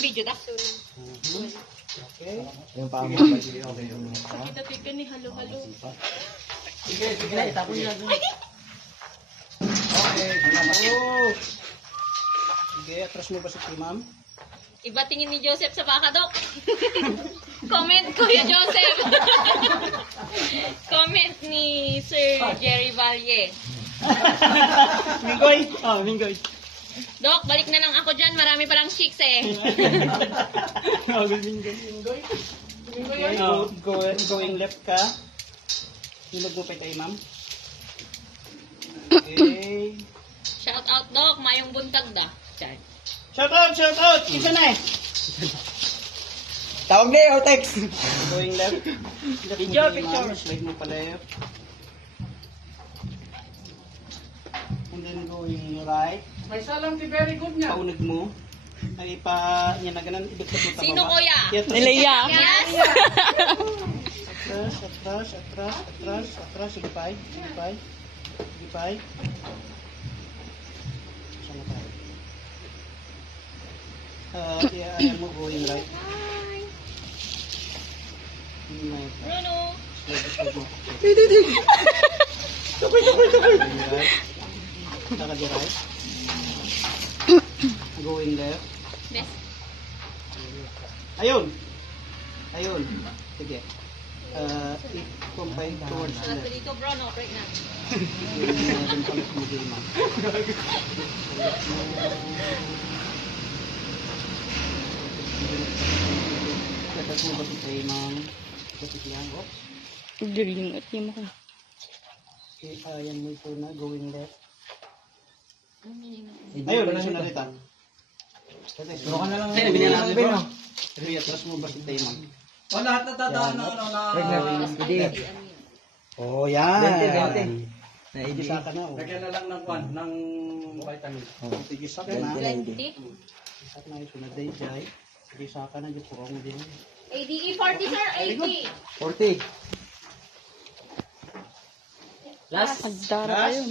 Video ta. Okay. Yung pamo. Kita ni halo-halo. Sige, sige na. Itapon niya doon. Okay, salamat. Sige, atras mo ba si ma'am? Iba tingin ni Joseph sa baka, Dok. Comment, Kuya Joseph. Comment ni Sir Jerry Valle. Minggoy. Oh, Minggoy. Dok, balik na lang ako dyan. Marami palang chicks eh. Minggoy. Okay, going left ka. Hilog mo pa kay ma'am. Okay. Shout out, Dok. Mayong buntag da. Char. Shout out, shout out. Isa na eh. Tawag niya o text. Going left. Picture, Left mo kay picture. ma'am. Slide mo pa left. And then going right. May salam ti very good niya. Paunag mo. Ay pa niya na ganun. Ibig sa puta Sino, baba. Kuya? Nileya. Yes. Atras. Sigipay. Saan na tayo? Ayan mo going right. Bruno. Nakadi right. Going left. Best. Ayun. Sige. I-combine towards Salat left. ko dito, Bruno. Right na. Then palit mo din, ma'am. Katas mo ba ito, ma'am? Kasi yan, oh. Galingot niya mo ka. Okay, ayan mo ito na, going left. Ayun, Ayun, wala siya narita. Sulo ka na lang. Ay, nabili natin Ben, no? Sige, atras mo ba ito, ma'am? O lahat na tataan na Hindi. Oh, yan. 20. Tigisa ka na, oh. lagyan na lang ng kwan, ng vitamin. Tigisa ka na. 20. Tigisa ka na, ito na day, jay. Tigisa ka na, yung purong mo din. ADE 40, sir. 80. 40. Agdara pa yun.